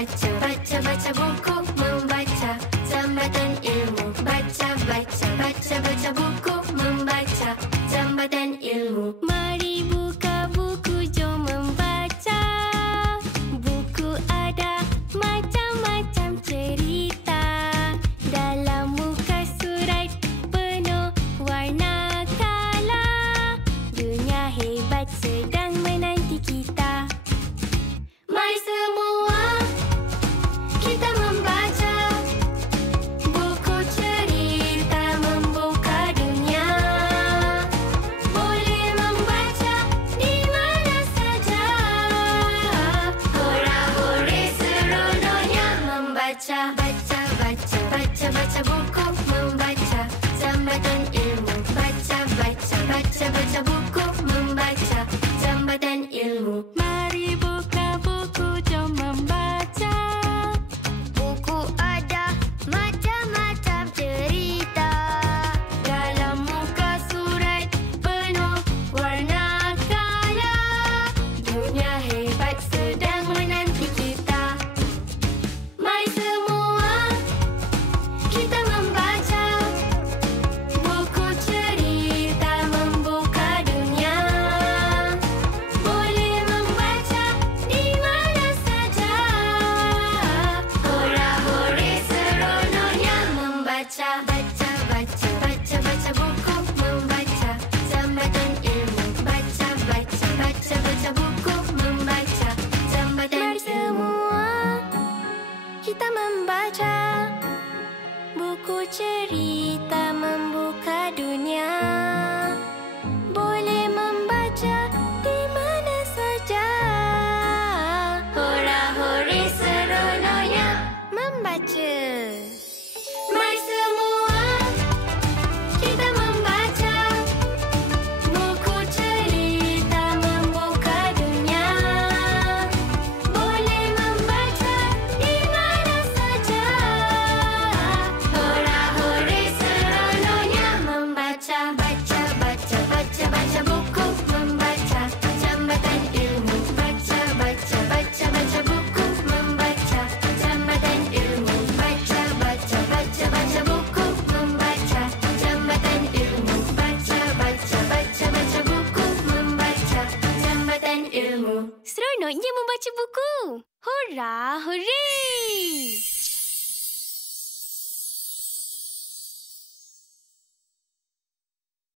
membaca, baca-baca buku, membaca. Jambatan ilmu, baca, baca, baca-baca buku, membaca. Jambatan ilmu. Mari buka buku, jom membaca. Buku ada macam-macam cerita. Dalam muka surat penuh warna kala. Dunia hebat sedang menanti kita. Mari semua kita membaca. Buku cerita membuka dunia. Boleh membaca di mana saja. Hura-hura seronoknya membaca. Baca, baca, baca-baca buku, membaca. Jambatan ilmu, baca, baca, baca-baca buku, membaca. Jambatan ilmu. Mari buka buku, jom membaca. Buku ada macam-macam cerita. Dalam muka surat penuh warna kala. Dunia hebat sedang menanti kita. Mari semua kita membaca. Buku cerita membuka dunia. Boleh membaca di mana saja. Hura-hura seronoknya membaca. Baca, baca, baca-baca buku, membaca. Jambatan ilmu, baca, baca, baca-baca buku, membaca. Jambatan Mari semua kita membaca. Buku cerita membuka dunia. Boleh membaca di mana saja. Hura-hura seronoknya membaca. Mari semua kita membaca. Buku cerita membuka dunia. Boleh membaca di mana saja. Hura-hura seronoknya membaca. Baca, baca, baca-baca buku, membaca. Jambatan ilmu, baca, baca, baca-baca buku, membaca. Jambatan ilmu, baca, baca, baca-baca buku, membaca. Jambatan ilmu, baca, baca, baca-baca buku, membaca. Jambatan ilmu. Seronoknya membaca buku. Hurra, hooray!